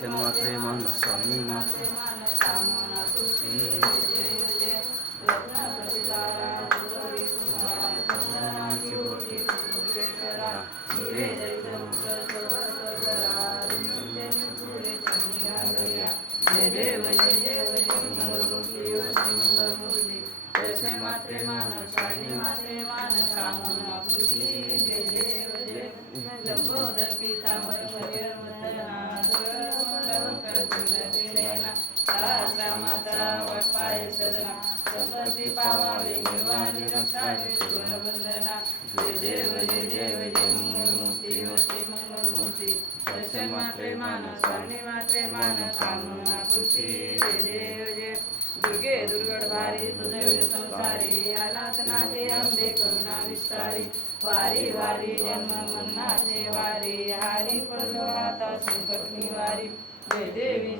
मात्रे मान स्वामी मात्रे कामना तुझी चंदनाची बोटी जय देव जय देव जय मंगलमूर्ती मंगलमूर्ती जय मात्रे मान स्वामी मात्रे मान कामना तुझी जय देव जय लंबोदर पीतांबर मयूर वंदना माता वटपाय सदना संपत्ती पावावे निर्वाणी रक्षावे वंदना जय देव जय देव जय मंगलमूर्ती श्री मंगलमूर्ती दर्शन मात्रे मान स्वामी मात्रे मान कामना तुझी जय देव जय दुर्गे दुर्गड भारी तुझे संसारी अनाथ नाथे अंबे करुणा विस्तारी वारी वारी जन्म मरणाचे वारी हारी पडलो आता संकट निवारी जय देवी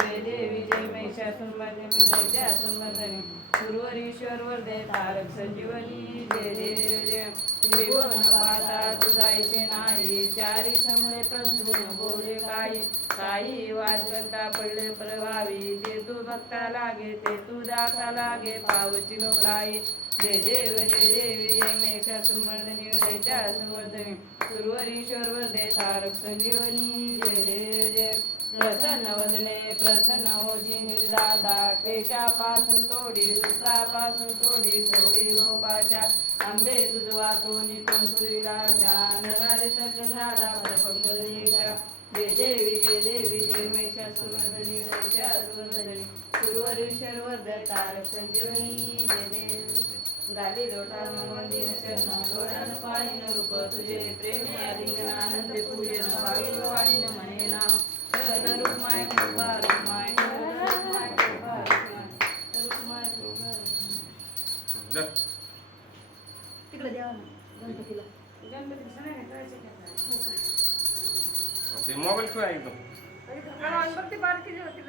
जय महिषासुरमर्दिनी मर्दनी सुरवरीश्वर वरदे तारक संजीवनी जय देव जय त्रिभुवन पाता तुझायचे नाही चारी समळे प्रंतून बोले काही वाद करता पडले प्रभावी ते तू भक्ता लागे ते तू दासा लागे पावची लोलाई जय देव जय देवी जय महिषासुरमर्दिनी दैत्यासुरमर्दिनी सुरवरीश्वर वरदे तारक संजीवनी जय देव जय प्रसन्न वदने प्रसन्न होशी निर्दाता पेशापासून तोडी दुसरापासून तोडी सोडी गोपाच्या आंबे तुझ वाचून पंचुरीला नरारे तट झाडा पंकजा जय देवी जय महिषासुरमर्दिनी दैत्यासुरमर्दिनी सुरवरीश्वर वरदे तारक संजीवनी जय देव गाली लोटान मंदिर चरण डोळ्यान पाळीन रूप तुझे प्रेमी आलिंगन आनंद पूजन भावी वाणीन म्हणे नाम रुक्माय कृपा रुक्माय रुक्माय कृपा रुक्माय तिकडे द्या गणपतीला सगळ्यांना करायचं ते मोबाईल ठेवा एकदम बघ ती बारकी होती